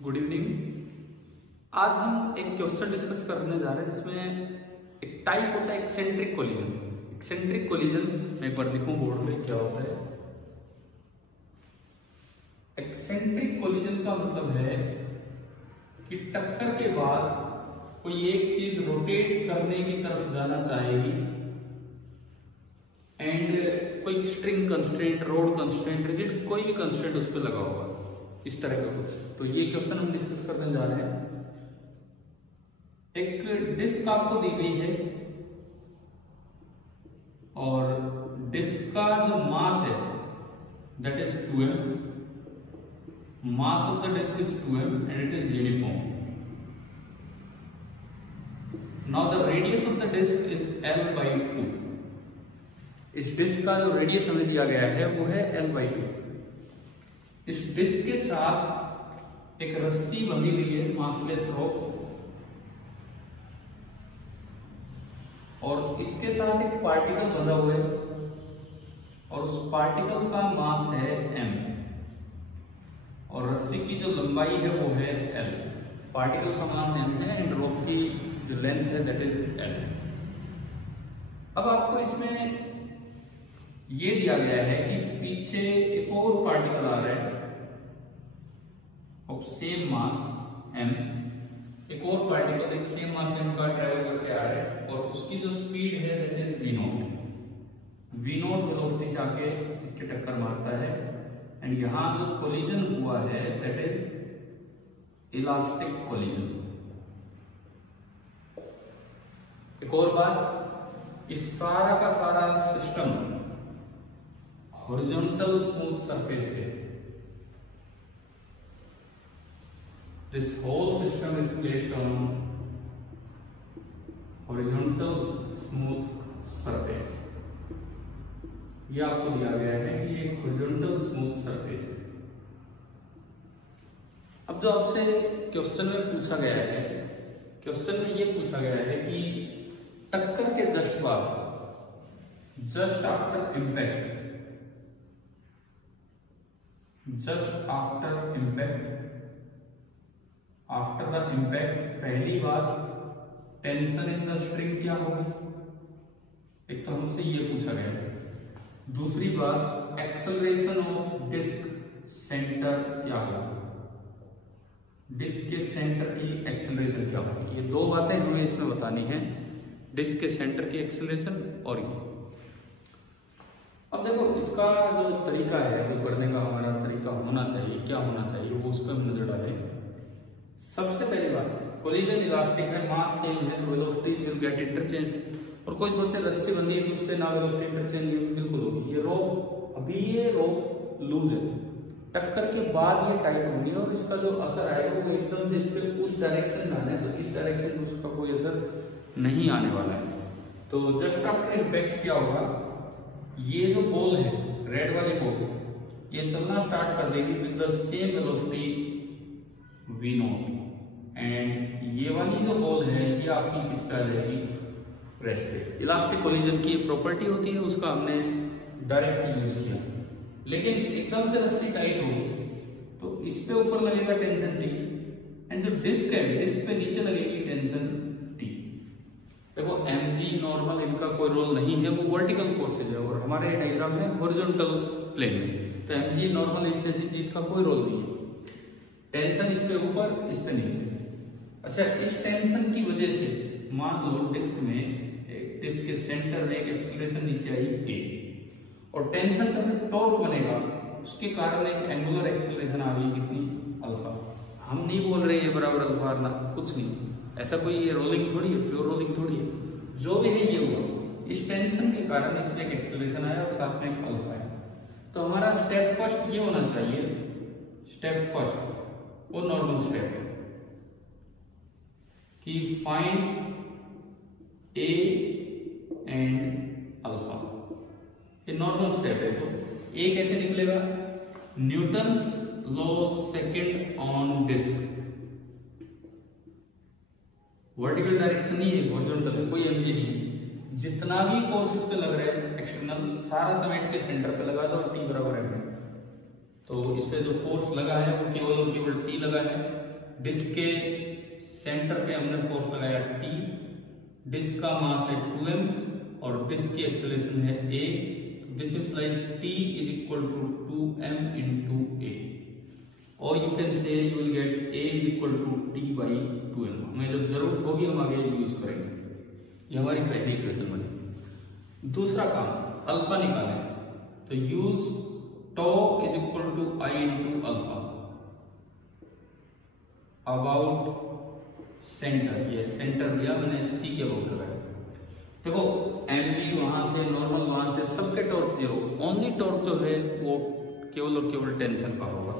Good evening. आज हम एक क्वेश्चन डिस्कस करने जा रहे हैं जिसमें एक टाइप होता है एक्सेंट्रिक कोलिजन। एक्सेंट्रिक कोलिजन मैं एक बार लिखूं बोर्ड में क्या होता है। एक्सेंट्रिक कोलिजन का मतलब है कि टक्कर के बाद कोई एक चीज रोटेट करने की तरफ जाना चाहेगी एंड कोई string constraint, road constraint, rigid कोई भी कंस्ट्रेंट उस पर लगा होगा, इस तरह का कुछ। तो ये क्वेश्चन हम डिस्कस करने जा रहे हैं। एक डिस्क आपको दी गई है और डिस्क का जो मास है that is 2m। Mass of the disc is 2m and it is uniform. Now the radius of the disc is L/2। इस डिस्क का जो रेडियस हमें दिया गया है वो है L/2। इस डिस्क के साथ एक रस्सी बंधी हुई है, मासलेस रोप, और इसके साथ एक पार्टिकल बंधा हुआ है और उस पार्टिकल का मास है m और रस्सी की जो लंबाई है वो है l। पार्टिकल का मास m है एंड रोप की जो लेंथ है दैट इज l। अब आपको इसमें ये दिया गया है कि पीछे एक और पार्टिकल आ रहा है ऑफ सेम मास m, एक और पार्टिकल एक सेम मास m का ट्रैवल करके आ रहा है और उसकी जो स्पीड है that is v0। v0 velocity से आके इसके टक्कर मारता है एंड यहां जो कोलिजन हुआ है दैट इज इलास्टिक कोलिजन। एक और बात, इस सारा का सारा सिस्टम हॉरिजॉन्टल स्मूथ सरफेस है। This whole system is placed on horizontal smooth surface। ये आपको दिया गया है कि ये horizontal smooth surface है। अब जो आपसे क्वेश्चन में पूछा गया है, क्वेश्चन में ये पूछा गया है कि टक्कर के जस्ट बाद, just after impact, just after impact, after the impact, पहली बात टेंशन इन द स्ट्रिंग क्या होगी, एक तो हमसे ये पूछा गया है। दूसरी बात एक्सेलरेशन ऑफ डिस्क सेंटर क्या होगा, डिस्क के सेंटर की एक्सेलरेशन क्या होगी। ये दो बातें हमें इसमें बतानी है, डिस्क के सेंटर की एक्सेलरेशन और ये। अब देखो इसका जो तरीका है, जो करने का हमारा तरीका होना चाहिए, क्या होना चाहिए वो उस पर हम नजर डालें। सबसे पहली बात, कोलिजन इलास्टिक है, मास सेम है तो वेलोसिटीज विल गेट इंटरचेंज। और कोई सोचे रस्सी बंधी है तो उससे ना वेलोसिटी इंटरचेंज बिल्कुल होगी। ये रोप, अभी ये रोप लूज है, टक्कर के बाद ये टाइट होगी और इसका जो असर आएगा वो एकदम से इस पे उस डायरेक्शन में आना है, तो इस डायरेक्शन में उसका कोई असर नहीं आने वाला है। तो जस्ट आफ्टर इम्पैक्ट क्या होगा, ये जो बॉल है, रेड वाली बॉल, ये चलना स्टार्ट कर देगी with the same velocity v0 and ये वाली जो बॉल है ये आपकी किस पे आ जाएगी, रेस्ट पे। इलास्टिक कोलिजन की प्रॉपर्टी होती है, उसका हमने डायरेक्ट यूज किया। लेकिन एकदम से रस्सी टाइट हो तो इस पे ऊपर लगेगा टेंशन T एंड जो डिस्क है, डिस्क पे नीचे लगेगी टेंशन T। देखो mg नॉर्मल इनका कोई रोल नहीं है, वो वर्टिकल फोर्सेज है और हमारे डायग्राम में हॉरिजॉन्टल प्लेन में, तो mg नॉर्मल इस जैसी चीज का कोई रोल नहीं है। टेंशन इस पे ऊपर, इस पे नीचे। अच्छा, इस टेंशन की वजह से मान लो डिस्क में, डिस्क के सेंटर में एक एक्सीलरेशन नीचे आई a और टेंशन का जो टॉर्क बनेगा उसके कारण एक एंगुलर एक्सीलरेशन आ गई कितनी, अल्फा। हम नहीं बोल रहे हैं बराबर अल्फा ना, कुछ नहीं, ऐसा कोई ये रोलिंग थोड़ी है, प्योर रोलिंग थोड़ी है, जो भी है ये हुआ इस टेंशन के कारण, इसमें एक एक्सीलरेशन आया और साथ में एक अल्फा है। तो हमारा स्टेप फर्स्ट ये होना चाहिए, स्टेप फर्स्ट वो नॉर्मल स्टेप है कि फाइंड ए एंड अल्फा। ये नॉर्मल स्टेप है। तो ए कैसे निकलेगा, Newton's law second on disc, vertical direction ही है, हॉरिजॉन्टल है, कोई mg नहीं है। जितना भी फोर्स इस पे लग रहा है एक्सटर्नल, सारा समेट के सेंटर पे लगा दो, t बराबर है। तो इस पे जो फोर्स लगा है वो केवल और केवल T लगा है डिस्क के सेंटर पे हमने फोर्स लगाया T, डिस्क का मास है 2m और डिस्क की एक्सेलरेशन है a, this implies T is equal to 2m into a, और you can say you will get a is equal to T by 2m। हमें जब जरूरत होगी हम आगे यूज करेंगे। ये हमारी पहली इक्वेशन बनी। दूसरा काम अल्फा निकालना है, तो use tau is equal to I into alpha about centre. ये सेंटर दिया मैंने, C के अबाउट लगाया। देखो mg वहां से, नॉर्मल वहां से, सबके टॉर्क जीरो, ओनली टॉर्क जो है वो केवल और केवल टेंशन का होगा।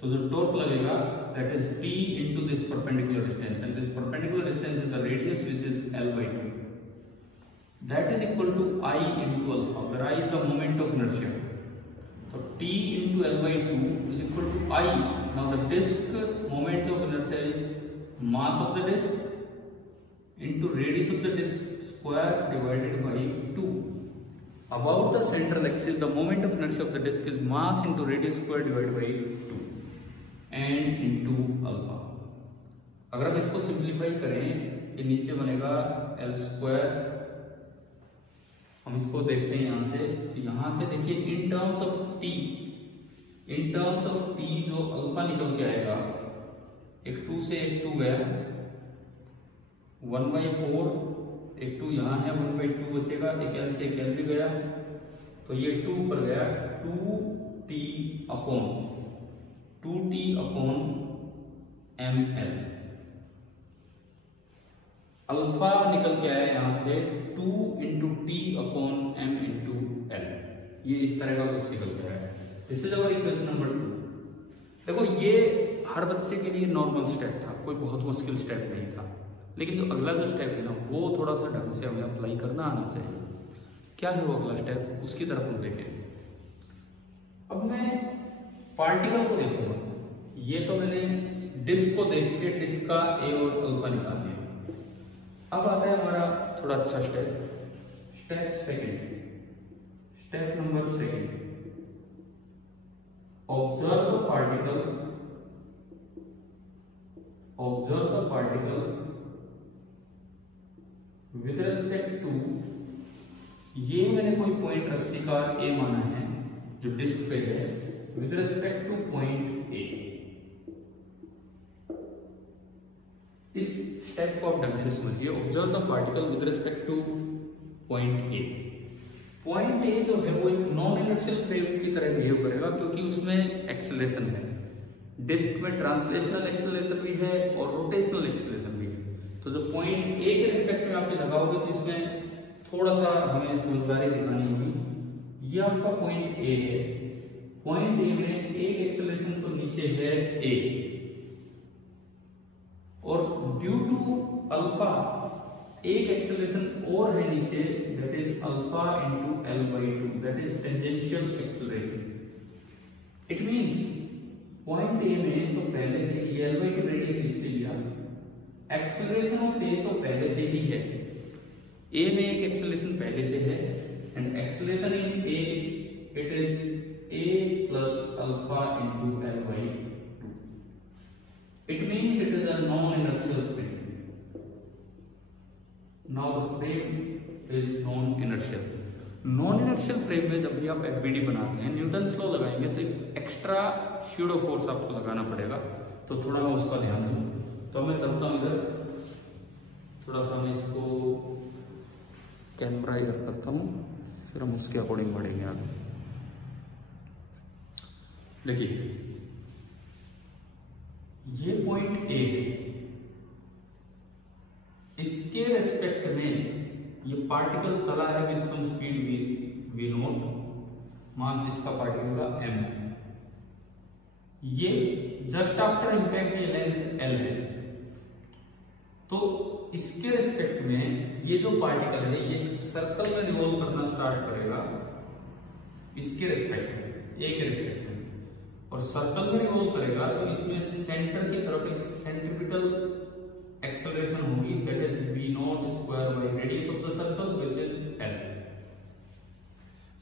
तो जो टॉर्क लगेगा that is P into this perpendicular distance, and this perpendicular distance is the radius which is L/2, that is equal to I into alpha, where I is the moment of inertia. तो T into L/2 is equal to I। Now the disc moment of inertia is mass of the disc into radius of the disk square divided by 2. About the central axis, the moment of inertia of the disk is mass into radius square divided by 2 and into alpha. अगर हम इसको simplify करें, ये नीचे बनेगा L square. हम इसको देखते हैं यहाँ से, तो यहाँ से देखिए in terms of T, in terms of T जो अल्फा निकल के आएगा, एक 2 से एक 2 गया, 1/4, एक 2 यहाँ है, 1/2 बचेगा, एक L से एक L भी गया, तो ये 2 पर गया, 2t अपॉन ml। अल्फा निकल के आया यहाँ से 2 into T upon m into l। ये इस तरह का कुछ निकल के आया। This is our equation number 2। देखो ये हर बच्चे के लिए नॉर्मल स्टेप था, कोई बहुत मुश्किल स्टेप नहीं था, लेकिन जो अगला जो स्टेप है ना वो थोड़ा सा ढंग से हमें अप्लाई करना आना चाहिए। क्या है वो अगला स्टेप, उसकी तरफ हम देखें। अब मैं पार्टिकल को देखूंगा, ये तो मैंने डिस्क को देख के डिस्क का ए और अल्फा निकाल दिया। अब आता है हमारा थोड़ा अच्छा step, step second, step number second. Observe the particle with respect to, ये मैंने कोई पॉइंट रस्सी का ए माना है जो डिस्क पे है, with respect two point A. इस स्टेप को आप ढंग से समझिए। Observe the particle with respect two point A. Point A जो है वो एक नॉन इनर्शियल फ्रेम की तरह बिहेव करेगा, क्योंकि उसमें एक्सेलरेशन है। डिस्क में ट्रांसलेशनल एक्सेलरेशन भी है और रोटेशनल एक्सेलरेशन भी है। तो जो पॉइंट ए के रिस्पेक्ट में आप लगाओगे तो इसमें थोड़ा सा हमें समझदारी दिखानी होगी। ये आपका पॉइंट ए है, पॉइंट ए में एक एक्सेलरेशन तो नीचे है ए, और ड्यू टू अल्फा एक एक्सेलरेशन और है नीचे, that is alpha into L/2, that is tangential acceleration. It means point A में तो पहले से ही L/2 रेडियस इसलिए लिया, एक्सेलरेशन ऑफ ए तो पहले से ही है, ए में एक एक्सेलरेशन पहले से है, and acceleration in A it is a plus alpha into L/2। It means it is a non inertial frame. Now the frame is non inertial. Non inertial frame में जब भी आप एफबीडी बनाते हैं, न्यूटन्स लॉ लगाएंगे तो एक extra pseudo force आपको लगाना पड़ेगा, तो थोड़ा मैं उसका ध्यान दूं। तो मैं चलता हूं इधर, थोड़ा सा मैं इसको कैमरा इधर करता हूं, फिर हम उसके अकॉर्डिंग बढ़ेंगे आगे। देखिए ये पॉइंट ए है, इसके रेस्पेक्ट में ये पार्टिकल चला है with some speed v naught, mass जिसका पार्टिकल का m। ये जस्ट आफ्टर इंपैक्ट ये लेंथ l है, तो इसके रिस्पेक्ट में ये जो पार्टिकल है ये एक सर्कल में रिवॉल्व करना स्टार्ट करेगा, इसके रिस्पेक्ट में, ए के रिस्पेक्ट में, और सर्कल में रिवॉल्व करेगा तो इसमें सेंटर की तरफ एक सेंट्रिपिटल एक्सेलरेशन होगी, that is v not square by radius of the circle which is l।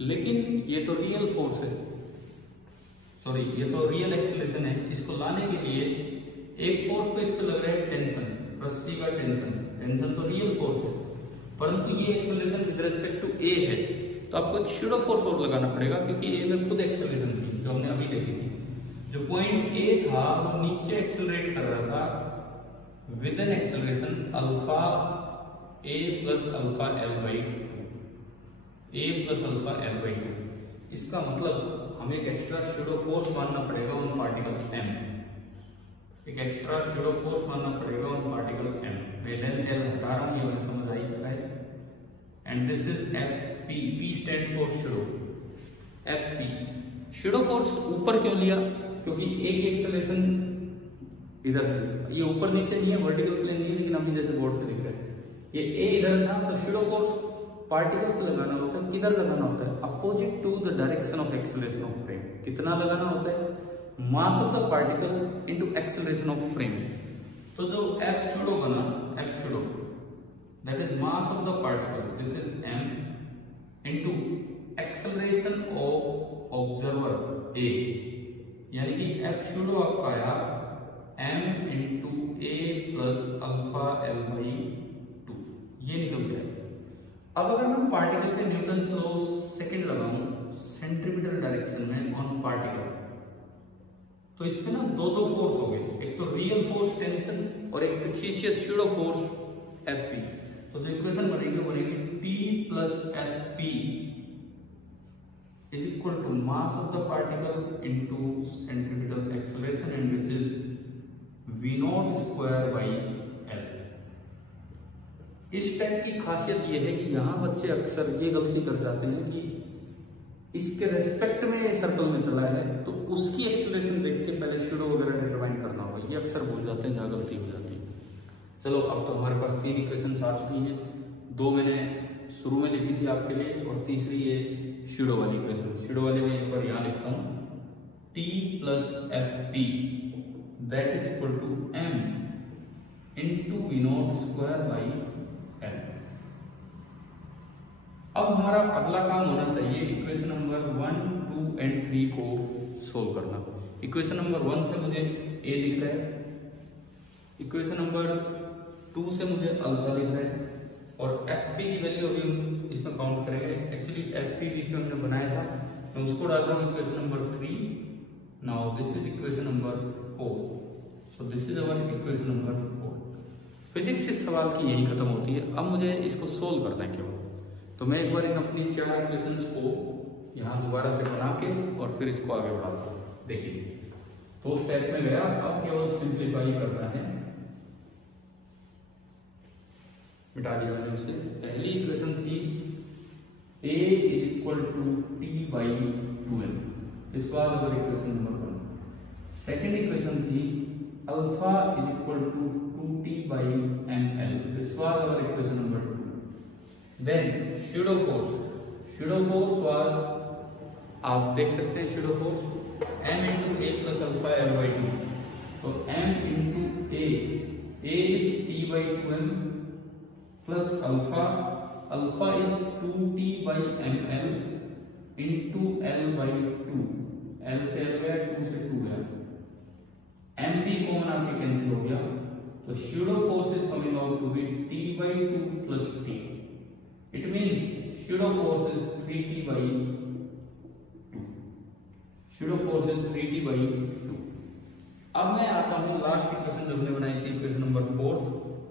लेकिन ये तो रियल फोर्स है, सॉरी ये तो रियल एक्सेलरेशन है, इसको लाने के लिए एक फोर्स तो इस पे लग रहा है टेंशन, रस्सी का टेंशन, टेंशन तो रियल फोर्स है, परंतु ये एक्सेलरेशन विद रिस्पेक्ट टू ए है, तो आपको एक शूडो फोर्स और लगाना पड़ेगा, क्योंकि ए में खुद एक्सेलरेशन थी जो हमने अभी देखी थी। जो पॉइंट ए था वो नीचे एक्सेलरेट कर रहा था with an acceleration alpha A plus alpha L by to, A plus alpha L by to. इसका मतलब हमें एक एक्स्ट्रा शूडो फोर्स मानना पड़ेगा ऑन पार्टिकल एम, एक एक्स्ट्रा शूडो फोर्स मानना पड़ेगा ऑन पार्टिकल एम। मैं लेंथ एल हटा रहा हूं, ये हमें समझ आ ही चुका है। And this is F P, P stands for pseudo, F P. Pseudo force ऊपर क्यों लिया? क्योंकि एक एक्सेलरेशन इधर थी, ये ऊपर नीचे नहीं है, वर्टिकल प्लेन नहीं है, लेकिन अभी जैसे बोर्ड पे दिख रहा है ये ए इधर था, तो शूडो फोर्स पार्टिकल पे लगाना होता है। किधर लगाना होता है? Opposite to the direction of acceleration of frame. कितना लगाना होता है? Mass of the particle into acceleration of frame. तो जो एफ शूडो बना, F pseudo that is mass of the particle, this is M into acceleration of observer A, यानी कि F pseudo आपका आया M into A plus alpha L by two, ये निकल गया। अब अगर मैं पार्टिकल पे न्यूटन्स लॉ सेकंड लगाऊं सेंट्रीपिटल डायरेक्शन में ऑन पार्टिकल, तो इसमें ना दो दो फोर्स हो गए, एक तो रियल फोर्स टेंशन और एक फिक्सिशियस शूडो फोर्स एफ पी। तो जो इक्वेशन बनेगी वो बनेगी T plus F P is equal to mass of the particle into centripetal acceleration, and which is v naught square by l। इस टाइप की खासियत ये है कि यहाँ बच्चे अक्सर ये गलती कर जाते हैं कि इसके रेस्पेक्ट में सर्कल में चला है तो उसकी एक्सेलरेशन देख के पहले शूडो वगैरह डिटरमाइन करना होगा, ये अक्सर भूल जाते हैं, जहाँ गलती हो जाती है। चलो अब तो हमारे पास 3 इक्वेशंस आ चुकी हैं, 2 मैंने शुरू में लिखी थी आपके लिए और तीसरी ये शूडो वाली इक्वेशन। शूडो वाली मैं एक बार यहाँ लिखता हूँ, T plus F P that is equal to M into V naught square by L. अब हमारा अगला काम होना चाहिए इक्वेशन नंबर 1, 2 एंड 3 को सोल्व करना। इक्वेशन नंबर 1 से मुझे ए दिख रहा है, इक्वेशन नंबर 2 से मुझे अल्फा दिख रहा है, और एफ पी की वैल्यू अभी हम इसमें काउंट करेंगे। एक्चुअली एफ पी बीच में हमने बनाया था, मैं उसको डाल रहा हूँ equation number 3। Now this is equation number 4, so this is our equation number 4। Physics इस सवाल की यही खत्म होती है। अब मुझे इसको सोल्व करना है केवल, तो मैं एक बार इन अपनी 4 इक्वेशंस को यहाँ दोबारा से बना के और फिर इसको आगे बढ़ाता हूँ। देखिए तो स्टेप में गया, अब केवल सिंप्लीफाई करना है, मिटा दिया मैंने उसे। पहली इक्वेशन थी a is equal to T by 2m, this was our equation number 1। Second equation थी alpha is equal to 2t by ml, this was our equation number 2। Then pseudo force was, आप देख सकते हैं pseudo force m into a plus alpha L by 2, तो m into a is t by 2m plus alpha is 2t by ml into l by 2, l से l गया, 2 से 2 गया, m भी कॉमन आके कैंसिल हो गया, तो pseudo force is coming out to be t by 2 plus t। It means pseudo force is 3t by 2, pseudo force is 3t by 2। अब मैं आता हूं लास्ट इक्वेशन जो हमने बनाई थी, इक्वेशन नंबर 4,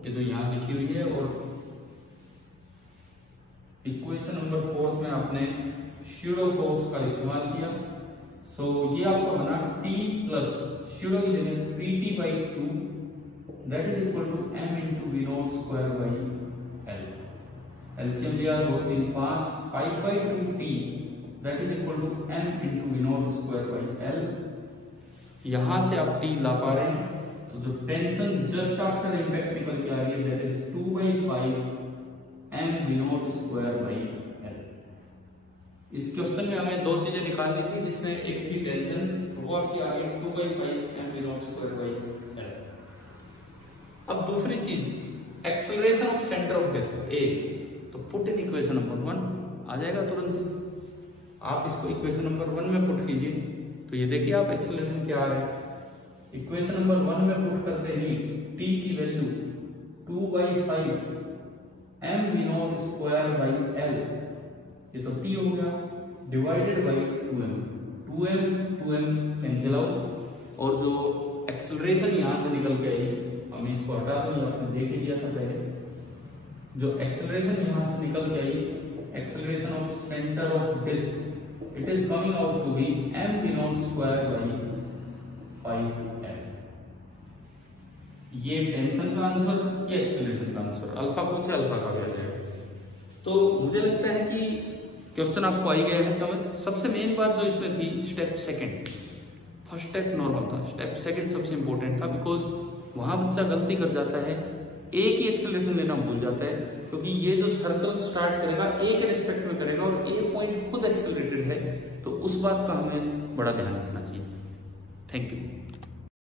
ये जो यहाँ लिखी हुई है, और इक्वेशन नंबर 4 में आपने शूडो फोर्स का इस्तेमाल किया। सो ये आपका बना t प्लस शूडो की जगह 3t by 2 that is equal to m into V naught square by l। LCM लिया 2 3 5, 5 by 2t that is equal to m into V naught square by l। यहां से आप t ला पा रहे हैं, तो जो टेंशन जस्ट आफ्टर इंपैक्ट निकल के आ रही है that is 2 by 5 m v not square by l। इस क्वेश्चन में हमें 2 चीजें निकालनी थी, जिसमें एक थी टेंशन, वो आपकी आ गई 2 by 5 m v not square by l। अब दूसरी चीज acceleration of centre of gravity a, तो पुट इन इक्वेशन नंबर 1 आ जाएगा तुरंत। आप इसको इक्वेशन नंबर 1 में पुट कीजिए, तो ये देखिए आप एक्सेलरेशन क्या आ रहा है, इक्वेशन नंबर 1 में पुट करते ही t की value 2/5 m v0 square by l, ये तो t हो गया, divided by 2m cancel out, और जो एक्सेलरेशन यहाँ से निकल के आई, हमने इसको हटा दिया, आपने देख लिया था पहले, जो एक्सेलरेशन यहाँ से निकल के आई, acceleration of centre of disc, it is coming out to be m v0 square by 5l। ये टेंशन का आंसर, ये एक्सेलरेशन का आंसर, अल्फा पूछे अल्फा का आ जाएगा। तो मुझे लगता है कि क्वेश्चन आपको आई गया है समझ। सबसे मेन बात जो इसमें थी, step second, first step normal था, स्टेप सेकंड सबसे इंपॉर्टेंट था, बिकॉज वहां बच्चा गलती कर जाता है, एक ही एक्सेलरेशन लेना भूल जाता है, क्योंकि ये जो सर्कल स्टार्ट करेगा एक रिस्पेक्ट में करेगा और ए पॉइंट खुद एक्सेलरेटेड है, तो उस बात का हमें बड़ा ध्यान रखना चाहिए। Thank you.